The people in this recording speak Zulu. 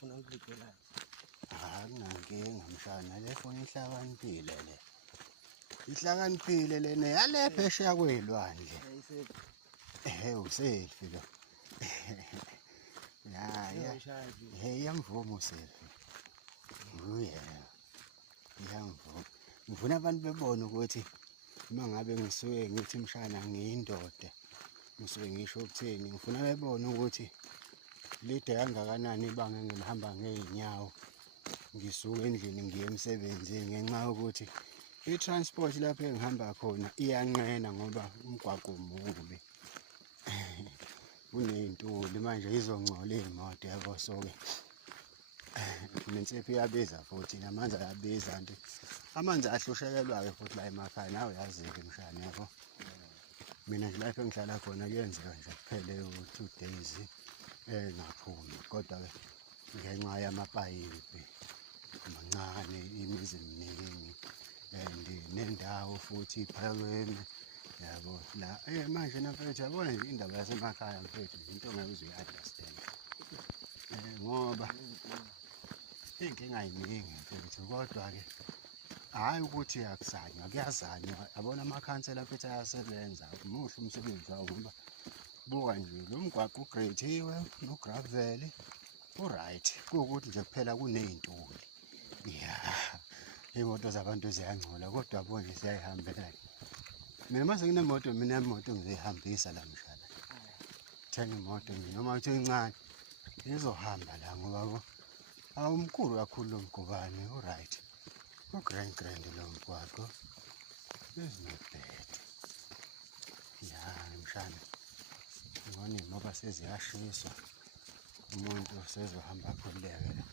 ufuna ngikubikela. Akunankinga mshana, le foni ihlakaniphile le. Ihlakaniphile lena yale phesheya kwey'lwandle. Uselfie lo. Ya. Iyamvuma uselfie. Iyamvuma. Ngifuna abantu bebone ukuthi uma ngabe ngisuke ngithi mshana ngiyindoda. Ngisuke ngisho ukutheni, ngifuna bebone ukuthi lide kangakanani ibanga engilihamba ngey'nyawo. Ngisuke endlini ngiye emsebenzini ngenxa yokuthi i-transport lapho engihamba khona iyanqena ngoba umgwaqo mubi. Kuney'ntuli manje izongcola iy'moto yabo, so-ke nensipho iyabiza futhi namanzi ayabiza nje. Amanzi ahloshekelwa-ke futhi la emakhaya, nawe uyazi-ke mshana yabo. Mina nje lapho engihlala khona kuyenzeka nje kuphele u-2 days engaphumi, kodwa-ke ngenxa yamapayipi mancane, imizi eminingi and nendawo futhi iphakeme yabo la. Manje nafethu yabona nje indaba yasemakhaya mfethu into ongeke uze uyi-understand. Ngoba iy'nkinga ay'ningi mfethu, kodwa-ke hhayi ukuthi akusanywa, kuyazanywa. Yabona amakhansela futhi ayasebenza, muhle umsebenzi wawo ngoba buka nje lo mgwaqo ugreyithiwe, no-gravel u-right, kuwukuthi nje kuphela kuney'ntuli. Iy'moto zabantu ziyangcola kodwa yabo nje ziyay'hambela. Mina mase nginemoto, mina imoto ngizoyihambisa la mshana. Thenga imoto nje noma kuthi incane izohamba la ngoba awumkhulu kakhulu lo mgobane, u-right. U-grand lo mgwaqo. Is not bad. Ya mshana, ngibona iy'moba seziyashiswa, umuntu sezohamba akhululeke la.